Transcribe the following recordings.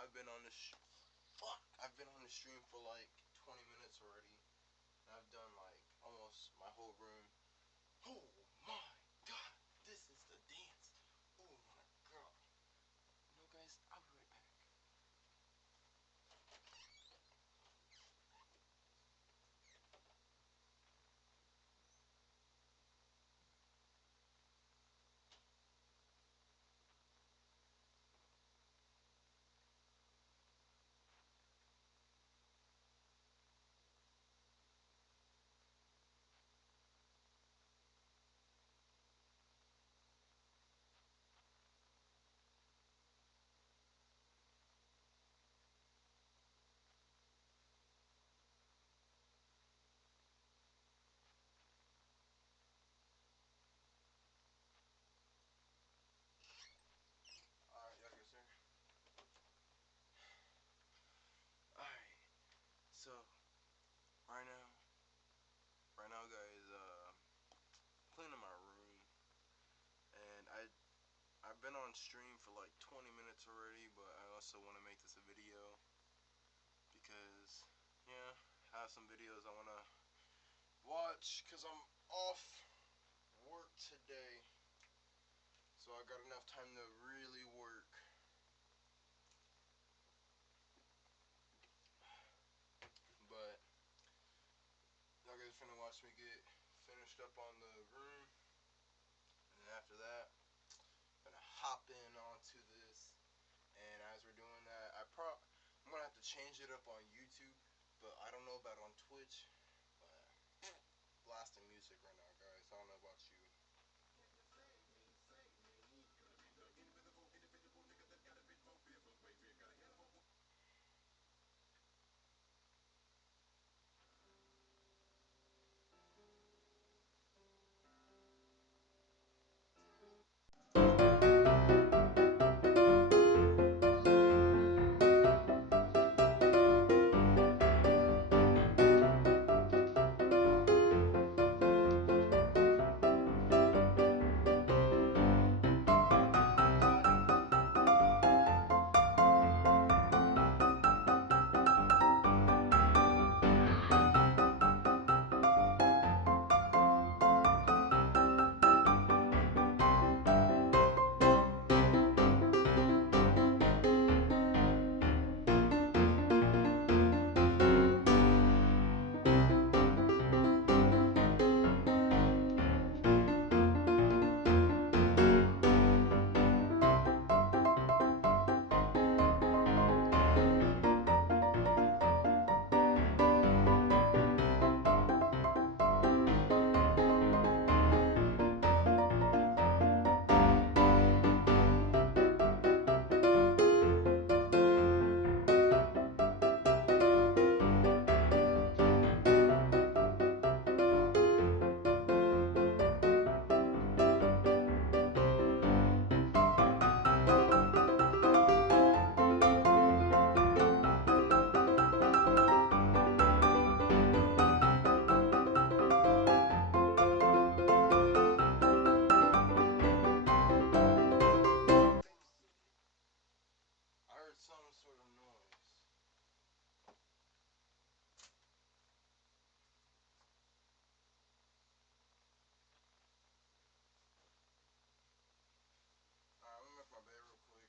I've been on this. I've been on the stream for like 20 minutes already, and I've done like almost my whole room. Oh my god, this is the dance. Oh my god. You know, guys, I'll be right back. Alright, y'all can sir. Alright, so right now, guys, cleaning my room, and I've been on stream for like 20 minutes already, but I also want to make this a video because, yeah, I have some videos I want to watch because I'm off work today, so I got enough time to really work. But y'all guys finna watch me get finished up on the room, and then after that, I'm gonna hop in onto this. And as we're doing that, I'm gonna have to change it up on YouTube, but I don't know about on Twitch. But blasting music right now, guys. I don't know about you. I heard some sort of noise. Alright, I'm gonna make my bed real quick.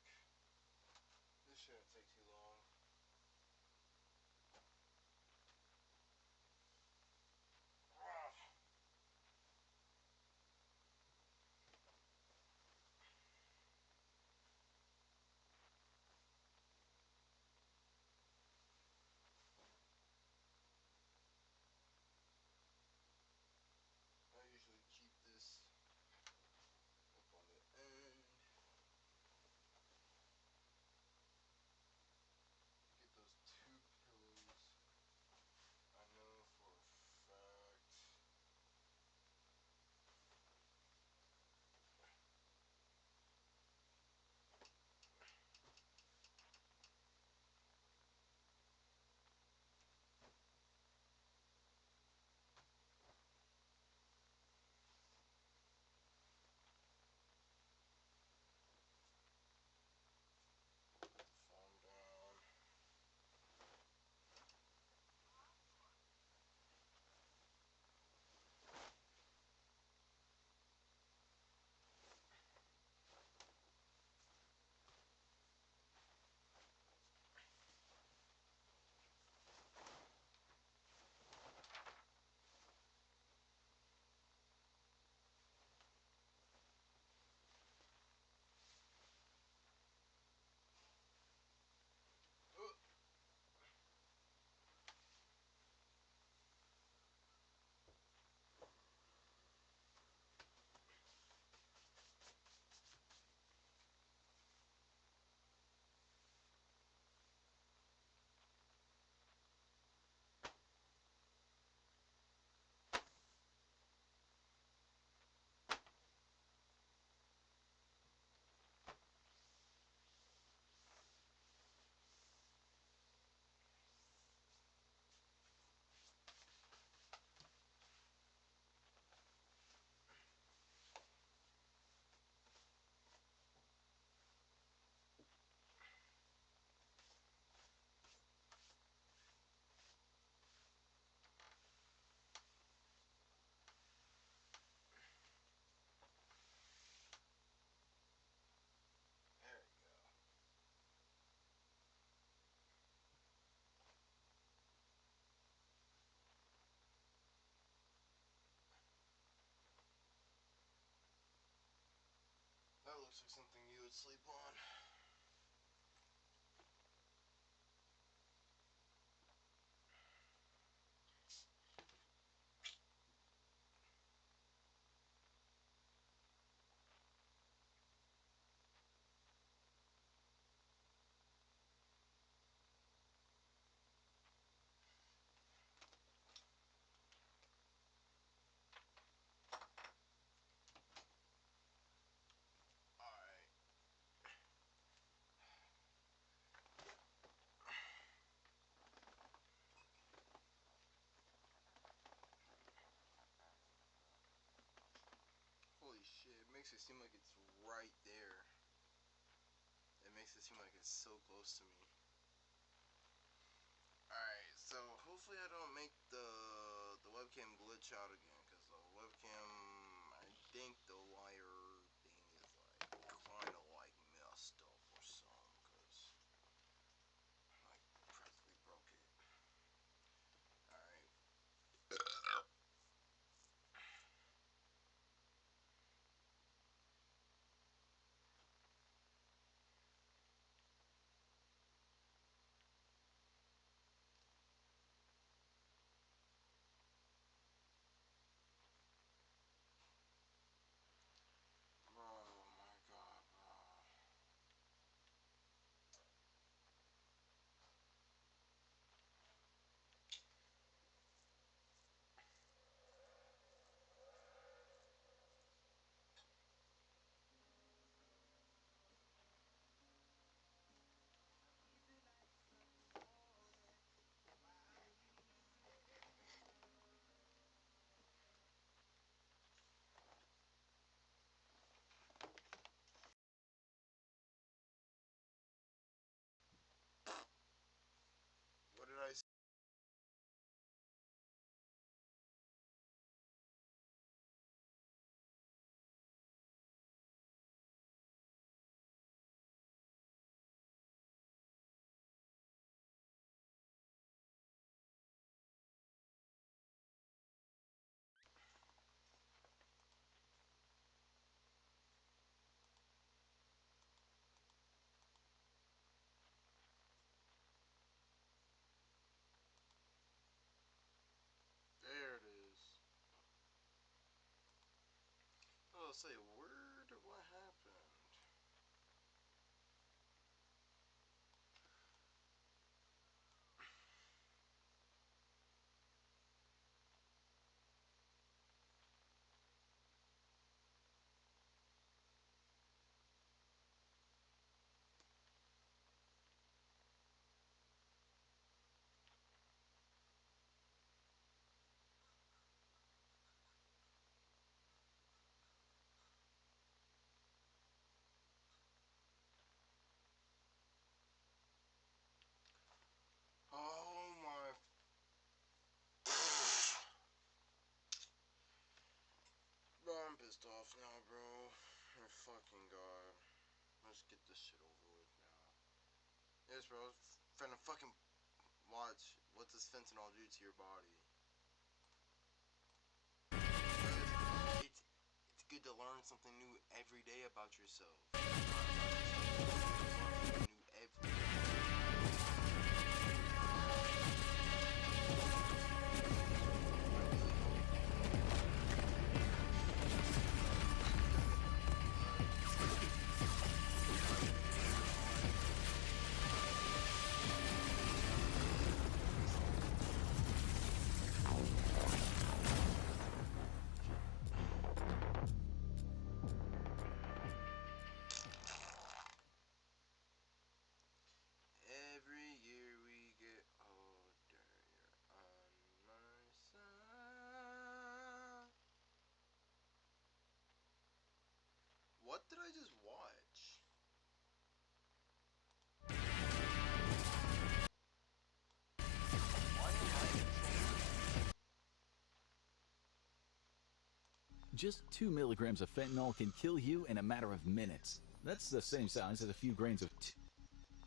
This shouldn't take too long. Ah. I usually keep this up on the end. like something you would sleep on. Alright. Holy shit, it makes it seem like it's right there. It makes it seem like it's so close to me. Alright, so hopefully I don't make the webcam glitch out again, because the webcam, I think the wire thing is like kind of like messed up or something, because I practically broke it. Alright. Oh my god, bro. What did I say? There it is. Oh, say, where did what happened? Oh my. Bro, I'm pissed off now, bro. Oh fucking god. Let's get this shit over with now. Yes, bro. Finna fucking watch what does fentanyl do to your body. It's good to learn something new every day about yourself. Something new every day. Every year we get older, you're on my side. What did I just watch? Why am I controlling? Just 2 milligrams of fentanyl can kill you in a matter of minutes. That's the same size as a few grains of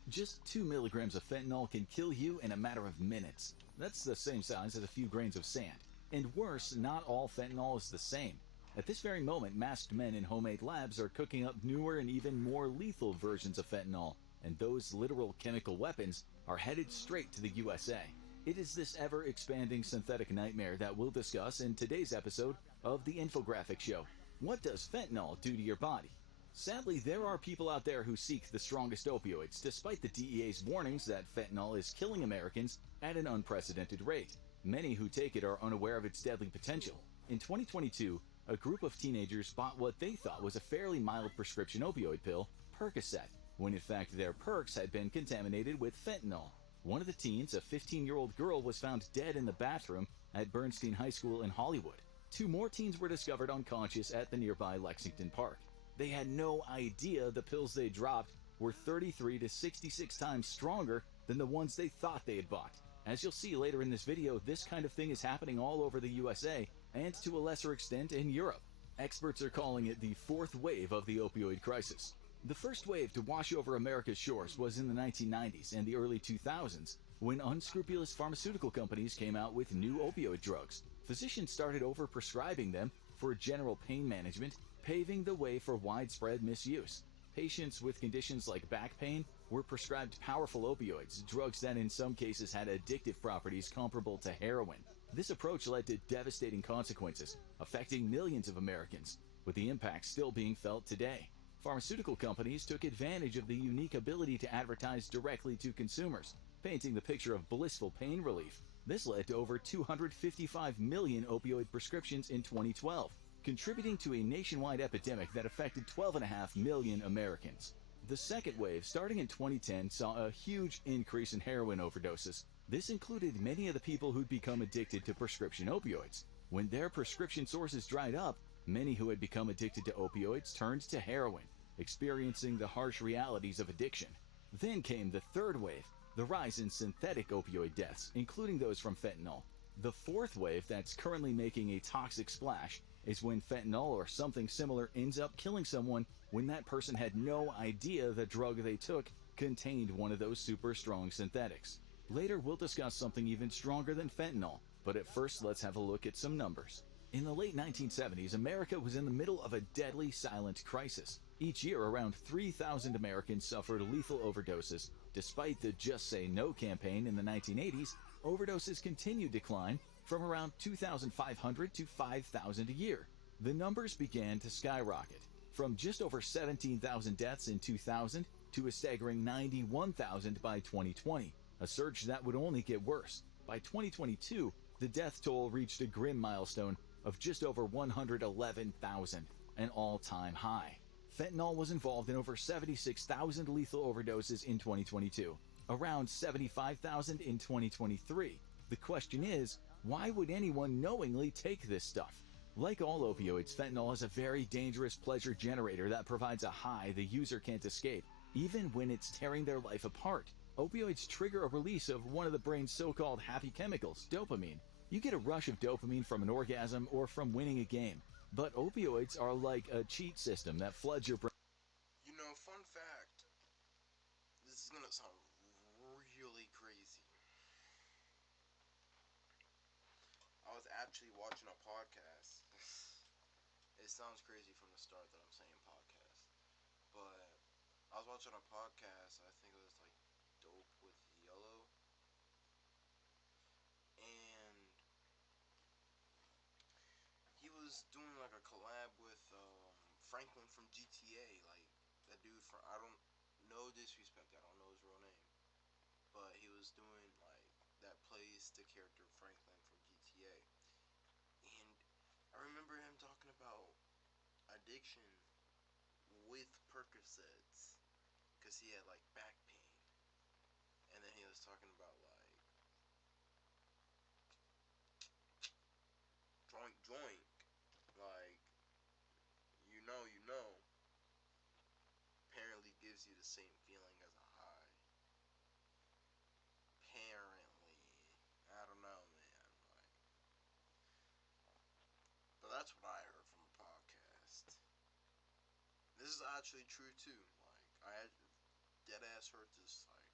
Just 2 milligrams of fentanyl can kill you in a matter of minutes. That's the same size as a few grains of sand. And worse, not all fentanyl is the same. At this very moment, masked men in homemade labs are cooking up newer and even more lethal versions of fentanyl, and those literal chemical weapons are headed straight to the USA. It is this ever-expanding synthetic nightmare that we'll discuss in today's episode of The Infographic Show. What does fentanyl do to your body? Sadly, there are people out there who seek the strongest opioids, despite the DEA's warnings that fentanyl is killing Americans at an unprecedented rate. Many who take it are unaware of its deadly potential. In 2022, a group of teenagers bought what they thought was a fairly mild prescription opioid pill, Percocet, when in fact their perks had been contaminated with fentanyl. One of the teens, a 15-year-old girl, was found dead in the bathroom at Bernstein High School in Hollywood. Two more teens were discovered unconscious at the nearby Lexington Park. They had no idea the pills they dropped were 33 to 66 times stronger than the ones they thought they had bought. As you'll see later in this video, this kind of thing is happening all over the USA and to a lesser extent in Europe. Experts are calling it the fourth wave of the opioid crisis. The first wave to wash over America's shores was in the 1990s and the early 2000s, when unscrupulous pharmaceutical companies came out with new opioid drugs. Physicians started over-prescribing them for general pain management, paving the way for widespread misuse. Patients with conditions like back pain were prescribed powerful opioids, drugs that in some cases had addictive properties comparable to heroin. This approach led to devastating consequences, affecting millions of Americans, with the impact still being felt today. Pharmaceutical companies took advantage of the unique ability to advertise directly to consumers, painting the picture of blissful pain relief. This led to over 255 million opioid prescriptions in 2012, contributing to a nationwide epidemic that affected 12.5 million Americans. The second wave, starting in 2010, saw a huge increase in heroin overdoses. This included many of the people who'd become addicted to prescription opioids. When their prescription sources dried up, many who had become addicted to opioids turned to heroin, experiencing the harsh realities of addiction. Then came the third wave, the rise in synthetic opioid deaths, including those from fentanyl. The fourth wave that's currently making a toxic splash is when fentanyl or something similar ends up killing someone when that person had no idea the drug they took contained one of those super strong synthetics. Later we'll discuss something even stronger than fentanyl, but at first let's have a look at some numbers. In the late 1970s, America was in the middle of a deadly silent crisis. Each year, around 3,000 Americans suffered lethal overdoses. Despite the Just Say No campaign in the 1980s, overdoses continued to decline from around 2,500 to 5,000 a year. The numbers began to skyrocket, from just over 17,000 deaths in 2000 to a staggering 91,000 by 2020, a surge that would only get worse. By 2022, the death toll reached a grim milestone of just over 111,000, an all-time high. Fentanyl was involved in over 76,000 lethal overdoses in 2022, around 75,000 in 2023. The question is, why would anyone knowingly take this stuff? Like all opioids, fentanyl is a very dangerous pleasure generator that provides a high the user can't escape, even when it's tearing their life apart. Opioids trigger a release of one of the brain's so-called happy chemicals, dopamine. You get a rush of dopamine from an orgasm or from winning a game. But opioids are like a cheat system that floods your brain. You know, fun fact, this is gonna sound really crazy. I was actually watching a podcast. It sounds crazy from the start that I'm saying podcast, but I was watching a podcast. I think it was like Dope with Yellow, and he was doing like a collab with Franklin from GTA. Like that dude from, I don't, no disrespect, I don't know his real name, but he was doing like that plays the character Franklin from GTA. And I remember him talking about addiction with Percocets because he had like back pain, and then he was talking about like joint, like you know, apparently gives you the same feeling as a high. Apparently, I don't know, man. Like, but that's what I heard from a podcast. This is actually true too. Like, I had dead ass heard this. Like,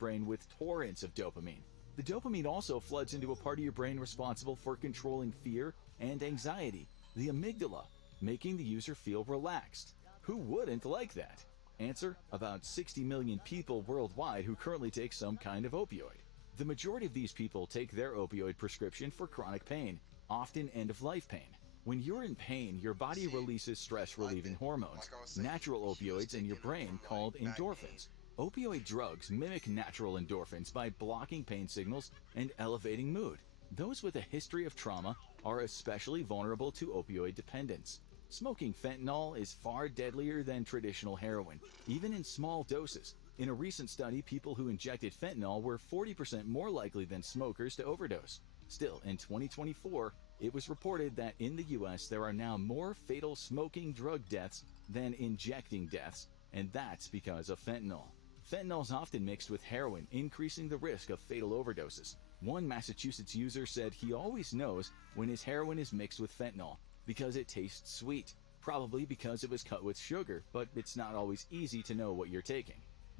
Brain with torrents of dopamine. The dopamine also floods into a part of your brain responsible for controlling fear and anxiety. The amygdala, making the user feel relaxed. Who wouldn't like that? Answer: about 60 million people worldwide who currently take some kind of opioid. The majority of these people take their opioid prescription for chronic pain, often end-of-life pain. When you're in pain, your body releases stress-relieving hormones, natural opioids in your brain called endorphins. Opioid drugs mimic natural endorphins by blocking pain signals and elevating mood. Those with a history of trauma are especially vulnerable to opioid dependence. Smoking fentanyl is far deadlier than traditional heroin, even in small doses. In a recent study, people who injected fentanyl were 40% more likely than smokers to overdose. Still, in 2024, it was reported that in the US there are now more fatal smoking drug deaths than injecting deaths, and that's because of fentanyl. Fentanyl is often mixed with heroin, increasing the risk of fatal overdoses. One Massachusetts user said he always knows when his heroin is mixed with fentanyl because it tastes sweet, probably because it was cut with sugar, but it's not always easy to know what you're taking.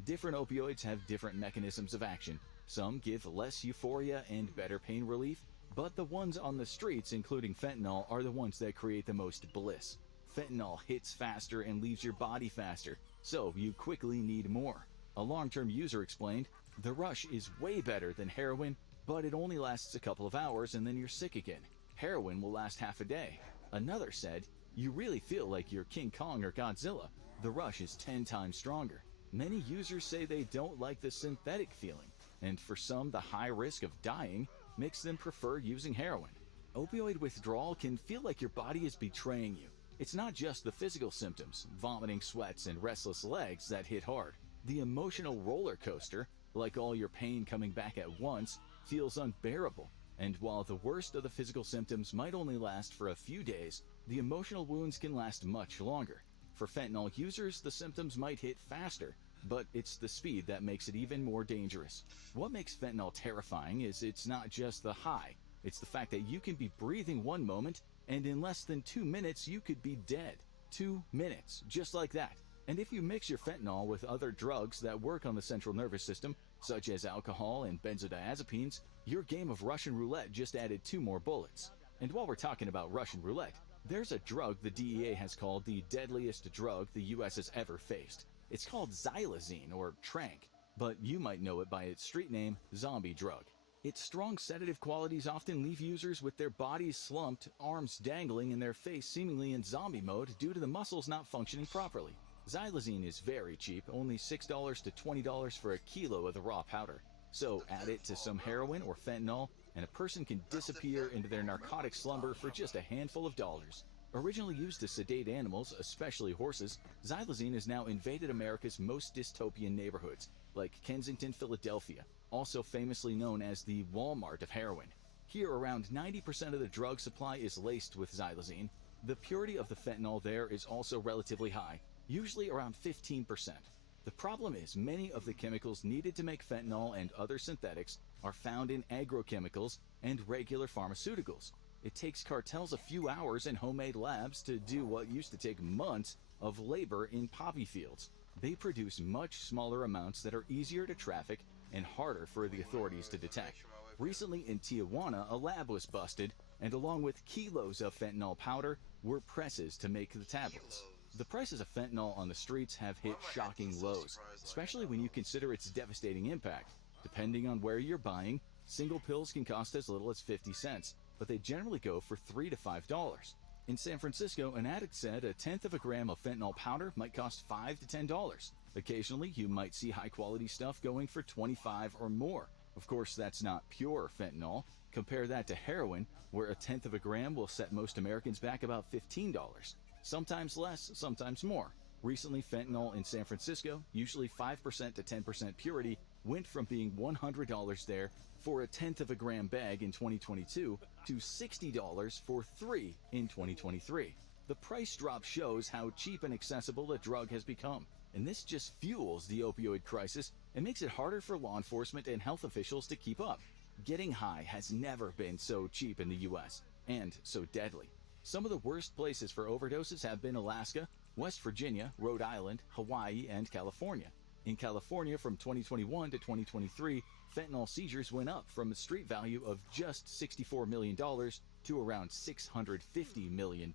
Different opioids have different mechanisms of action. Some give less euphoria and better pain relief, but the ones on the streets, including fentanyl, are the ones that create the most bliss. Fentanyl hits faster and leaves your body faster, so you quickly need more. A long-term user explained, "The rush is way better than heroin, but it only lasts a couple of hours and then you're sick again. Heroin will last half a day." Another said, "You really feel like you're King Kong or Godzilla. The rush is 10 times stronger." Many users say they don't like the synthetic feeling, and for some the high risk of dying makes them prefer using heroin. Opioid withdrawal can feel like your body is betraying you. It's not just the physical symptoms, vomiting, sweats, and restless legs that hit hard. The emotional roller coaster, like all your pain coming back at once, feels unbearable. And while the worst of the physical symptoms might only last for a few days, the emotional wounds can last much longer. For fentanyl users, the symptoms might hit faster, but it's the speed that makes it even more dangerous. What makes fentanyl terrifying is it's not just the high, it's the fact that you can be breathing one moment, and in less than 2 minutes you could be dead. 2 minutes, just like that. And if you mix your fentanyl with other drugs that work on the central nervous system, such as alcohol and benzodiazepines, your game of Russian roulette just added 2 more bullets. And while we're talking about Russian roulette, there's a drug the DEA has called the deadliest drug the US has ever faced. It's called xylazine, or tranq, but you might know it by its street name, zombie drug. Its strong sedative qualities often leave users with their bodies slumped, arms dangling, and their face seemingly in zombie mode due to the muscles not functioning properly. Xylazine is very cheap, only $6 to $20 for a kilo of the raw powder. So add it to some heroin or fentanyl, and a person can disappear into their narcotic slumber for just a handful of dollars. Originally used to sedate animals, especially horses, xylazine has now invaded America's most dystopian neighborhoods, like Kensington, Philadelphia, also famously known as the Walmart of heroin. Here, around 90% of the drug supply is laced with xylazine. The purity of the fentanyl there is also relatively high, usually around 15%. The problem is many of the chemicals needed to make fentanyl and other synthetics are found in agrochemicals and regular pharmaceuticals. It takes cartels a few hours in homemade labs to do what used to take months of labor in poppy fields. They produce much smaller amounts that are easier to traffic and harder for the authorities to detect. Recently in Tijuana, a lab was busted, and along with kilos of fentanyl powder were presses to make the tablets. The prices of fentanyl on the streets have hit shocking lows, especially when you consider its devastating impact. Depending on where you're buying, single pills can cost as little as 50 cents, but they generally go for $3 to $5. In San Francisco, an addict said a tenth of a gram of fentanyl powder might cost $5 to $10. Occasionally, you might see high-quality stuff going for $25 or more. Of course, that's not pure fentanyl. Compare that to heroin, where a tenth of a gram will set most Americans back about $15. Sometimes less, sometimes more. Recently, fentanyl in San Francisco, usually 5% to 10% purity, went from being $100 there for a tenth of a gram bag in 2022 to $60 for 3 in 2023. The price drop shows how cheap and accessible the drug has become, and this just fuels the opioid crisis and makes it harder for law enforcement and health officials to keep up. Getting high has never been so cheap in the US, and so deadly. Some of the worst places for overdoses have been Alaska, West Virginia, Rhode Island, Hawaii, and California. In California, from 2021 to 2023, fentanyl seizures went up from a street value of just $64 million to to around $650 million.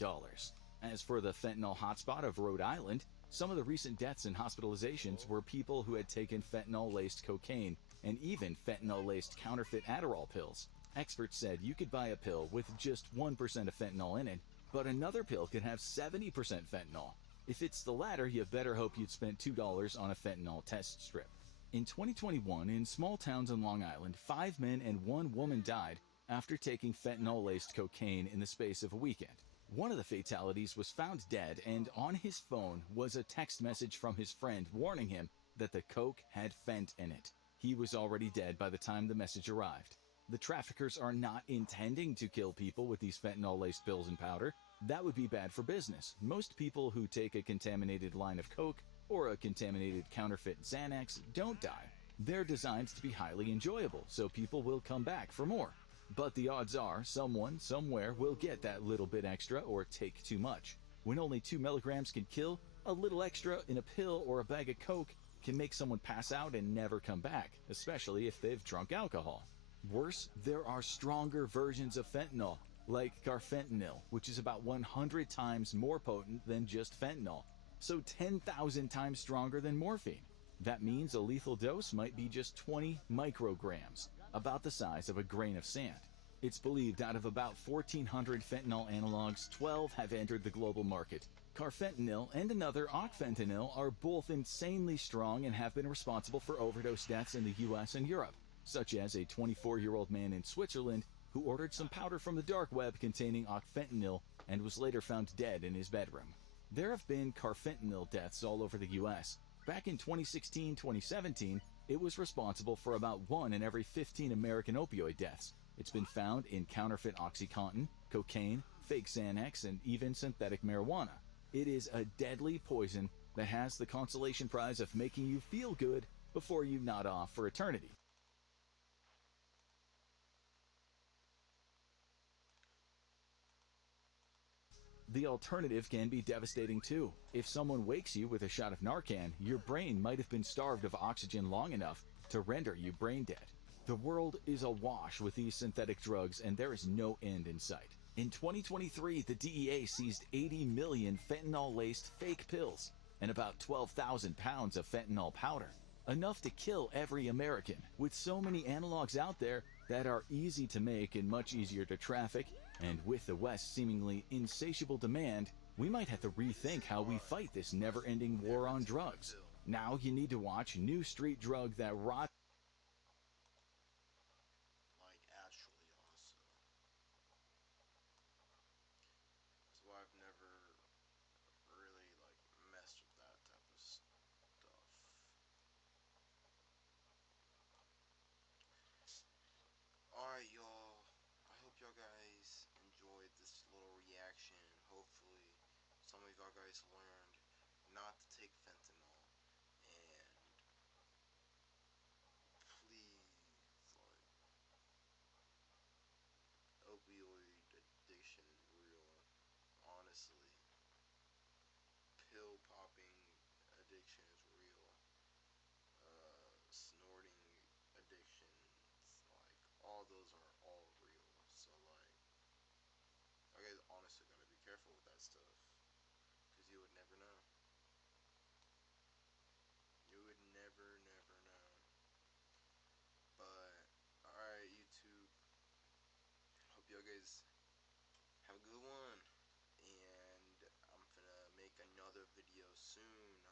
As for the fentanyl hotspot of Rhode Island, some of the recent deaths and hospitalizations were people who had taken fentanyl-laced cocaine and even fentanyl-laced counterfeit Adderall pills. Experts said you could buy a pill with just 1% of fentanyl in it, but another pill could have 70% fentanyl. If it's the latter, you better hope you'd spent $2 on a fentanyl test strip. In 2021, in small towns on Long Island, 5 men and 1 woman died after taking fentanyl-laced cocaine in the space of a weekend. One of the fatalities was found dead, and on his phone was a text message from his friend warning him that the coke had fent in it. He was already dead by the time the message arrived. The traffickers are not intending to kill people with these fentanyl-laced pills and powder. That would be bad for business. Most people who take a contaminated line of coke or a contaminated counterfeit Xanax don't die. They're designed to be highly enjoyable, so people will come back for more. But the odds are someone, somewhere will get that little bit extra or take too much. When only 2 milligrams can kill, a little extra in a pill or a bag of coke can make someone pass out and never come back, especially if they've drunk alcohol. Worse, there are stronger versions of fentanyl, like carfentanil, which is about 100 times more potent than just fentanyl, so 10,000 times stronger than morphine. That means a lethal dose might be just 20 micrograms, about the size of a grain of sand. It's believed out of about 1,400 fentanyl analogs, 12 have entered the global market. Carfentanil and another ocfentanil are both insanely strong and have been responsible for overdose deaths in the US and Europe, such as a 24-year-old man in Switzerland who ordered some powder from the dark web containing ocfentanil and was later found dead in his bedroom. There have been carfentanil deaths all over the US. Back in 2016-2017, it was responsible for about 1 in every 15 American opioid deaths. It's been found in counterfeit OxyContin, cocaine, fake Xanax, and even synthetic marijuana. It is a deadly poison that has the consolation prize of making you feel good before you nod off for eternity. The alternative can be devastating too. If someone wakes you with a shot of Narcan, your brain might have been starved of oxygen long enough to render you brain dead. The world is awash with these synthetic drugs, and there is no end in sight. In 2023, the DEA seized 80 million fentanyl-laced fake pills and about 12,000 pounds of fentanyl powder, enough to kill every American. With so many analogs out there that are easy to make and much easier to traffic, and with the West's seemingly insatiable demand, we might have to rethink how we fight this never-ending war on drugs. Now you need to watch New Street Drug That Rot. Like, actually, also. That's why I've never really, like, messed with that type of stuff. Alright, y'all. I hope y'all guys enjoyed this little reaction. Hopefully, some of y'all guys learned not to take fentanyl. And please, like, opioid addiction is real. Honestly, pill popping addiction is real. Snorting addictions, like, all those are all real. So, like, I guys honestly gotta be careful with that stuff, because you would never know. You would never, never know. But, alright, YouTube. Hope y'all guys have a good one. And I'm gonna make another video soon.